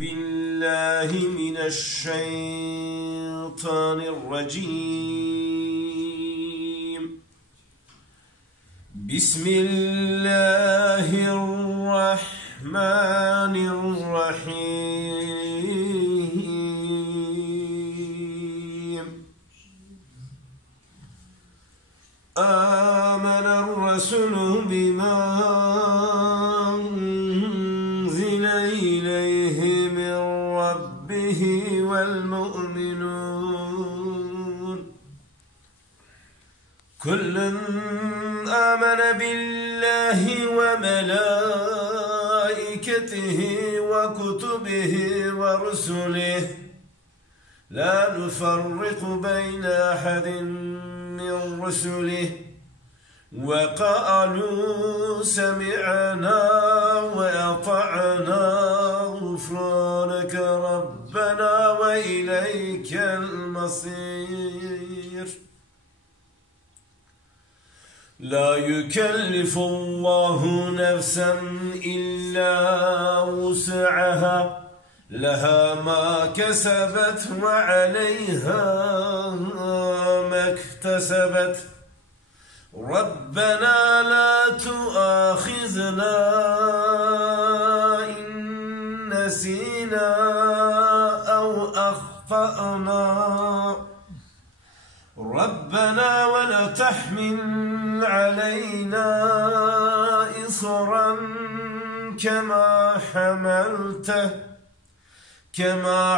بالله من الشيطان الرجيم. بسم الله الرحمن الرحيم. آمن الرسول بما أنزل إليه من ربه والمؤمنون كل آمن بالله وملائكته وكتبه ورسله لا نفرق بين أحد من رسله وقالوا سمعنا وأطعنا غفرانك ربنا وإليك المصير. لا يكلف الله نفسا إلا وسعها لها ما كسبت وعليها ما اكتسبت ربنا لا تؤاخذنا إن نسينا أو أخطأنا ربنا ولا تحمل علينا إصرا كما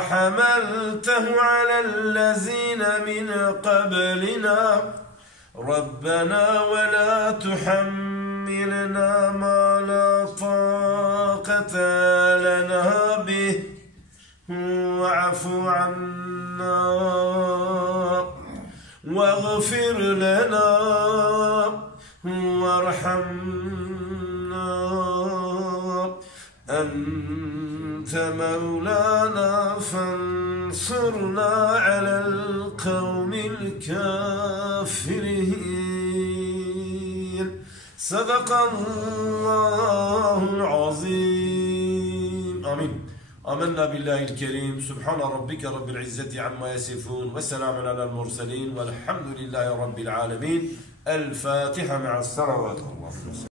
حملته على الذين من قبلنا ربنا ولا تحملنا ما لا طاقة لنا به واعف عنا واغفر لنا وارحمنا أنت مولانا فانصرنا على القوم الكافرين. صدق الله العظيم. آمين. آمنا بالله الكريم. سبحان ربك رب العزة عما يصفون وسلام على المرسلين والحمد لله رب العالمين. الفاتحة مع الصلوات. الله